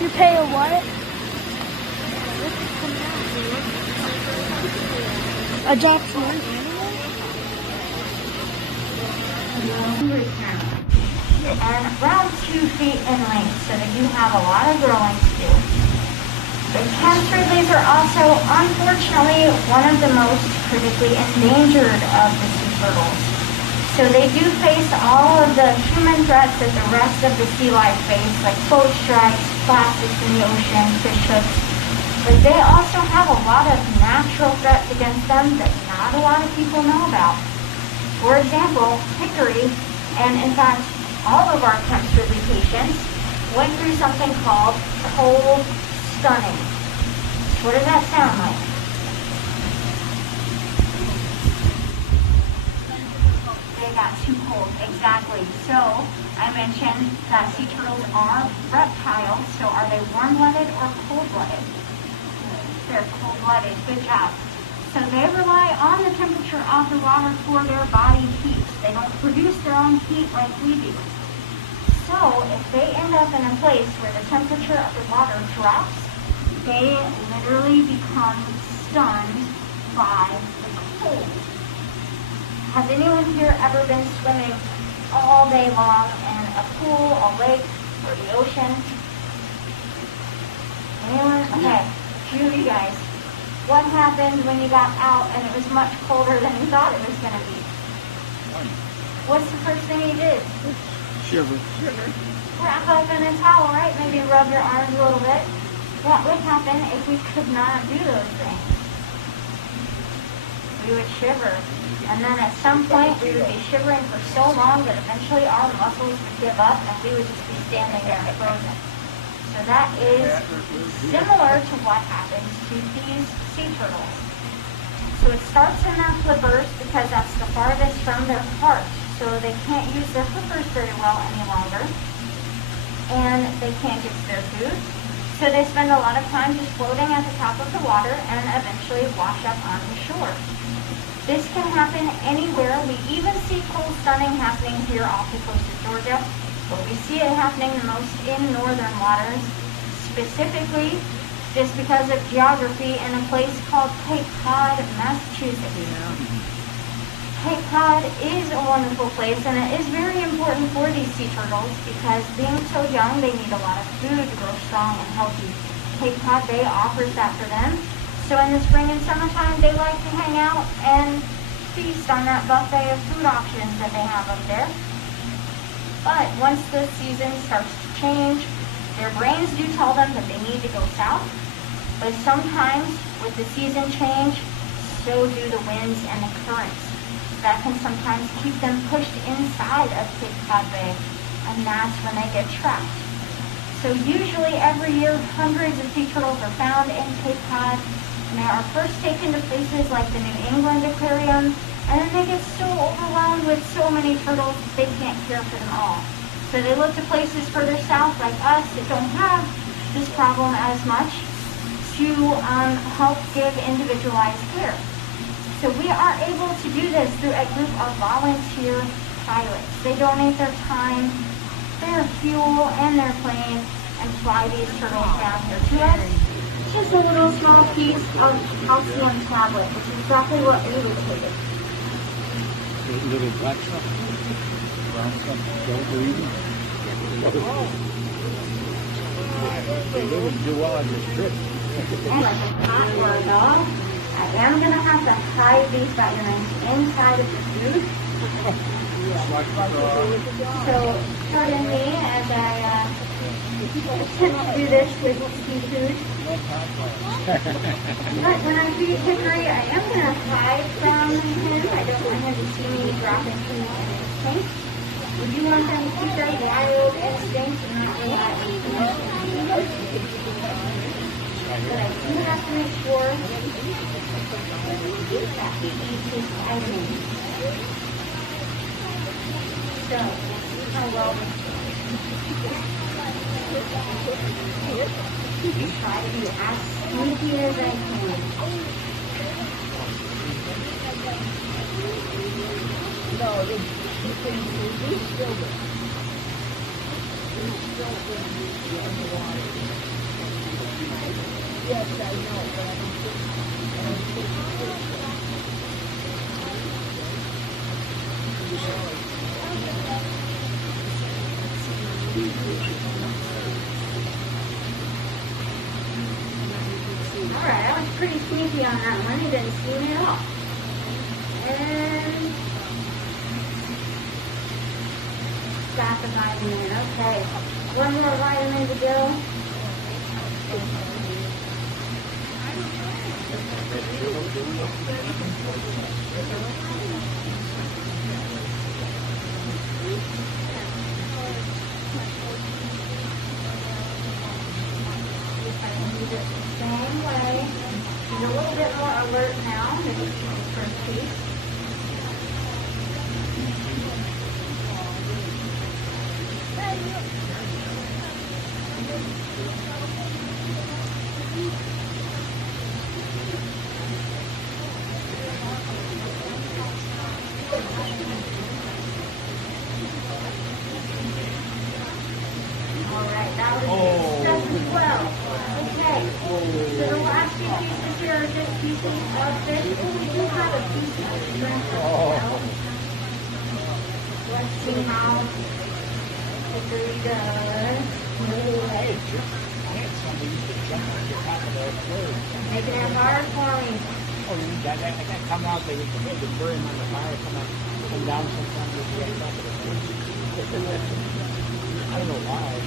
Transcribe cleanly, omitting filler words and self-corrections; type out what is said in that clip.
You pay a what? A drop for one animal? And around 2 feet in length, so that you have a lot of growing to do. The Kenneth Ridleys are also, unfortunately, one of the most critically endangered of the sea turtles. So they do face all of the human threats that the rest of the sea life face, like boat strikes, plastics in the ocean, fish hooks. But they also have a lot of natural threats against them that not a lot of people know about. For example, hickory, and in fact, all of our Kenneth Ridley patients went through something called cold stunning. What does that sound like? They got too cold, exactly. So I mentioned that sea turtles are reptiles, so are they warm-blooded or cold-blooded? They're cold-blooded, good job. So they rely on the temperature of the water for their body heat. They don't produce their own heat like we do. So if they end up in a place where the temperature of the water drops, they literally become stunned by the cold. Has anyone here ever been swimming all day long in a pool, a lake, or the ocean? Anyone? Okay, a few of you guys. What happened when you got out and it was much colder than you thought it was going to be? What's the first thing you did? Shiver. Wrap up in a towel, right? Maybe rub your arms a little bit. What would happen if we could not do those things? We would shiver. And then at some point, we would be shivering for so long that eventually our muscles would give up and we would just be standing there frozen. So that is similar to what happens to these sea turtles. So it starts in their flippers because that's the farthest from their heart. So they can't use their flippers very well any longer. And they can't get to their food. So they spend a lot of time just floating at the top of the water and eventually wash up on the shore. This can happen anywhere. We even see cold stunning happening here off the coast of Georgia, but we see it happening the most in northern waters, specifically just because of geography in a place called Cape Cod, Massachusetts. Cape Cod is a wonderful place, and it is very important for these sea turtles because being so young, they need a lot of food to grow strong and healthy. Cape Cod Bay offers that for them. So in the spring and summertime, they like to hang out and feast on that buffet of food options that they have up there. But once the season starts to change, their brains do tell them that they need to go south. But sometimes with the season change, so do the winds and the currents. That can sometimes keep them pushed inside of Cape Cod Bay, and that's when they get trapped. So usually every year, hundreds of sea turtles are found in Cape Cod, and they are first taken to places like the New England Aquarium, and then they get so overwhelmed with so many turtles that they can't care for them all. So they look to places further south like us that don't have this problem as much to help give individualized care. So we are able to do this through a group of volunteer pilots. They donate their time, their fuel, and their plane and fly these turtles down here to us. It's just a little small piece of calcium tablet, which is exactly what we would take. Little black stuff, brown stuff, don't believe me. They really do well on this trip. And like a cat or a dog, I am going to have to hide these vitamins inside of the food. So pardon me as I attempt to do this with seafood. But when I feed Hickory, I am going to hide from him. I don't want him to see me dropping food in his tank. We do want them to keep their wild instincts and not rely on food. But I do have to make sure that he eats his vitamins. So, how well try to be as sneaky as I can. No, you can do this building. This building is underwater. Yes, I know, but I don't think. Alright, I was pretty sneaky on that one. He didn't see me at all. And got the vitamin. Okay. One more vitamin to go. Use it the same way. He's a little bit more alert now than the first piece. Alright, that was 7-12. Okay, so the last few pieces here are just pieces of fish. Oh, we do have a piece of shrimp as well. Let's see how hickory does. Hey, I had somebody used to jump on the top of that bird. Making it hard for me. Oh, that come out, they would burn him on the fire, come down sometimes with the top of the bird. I don't know why.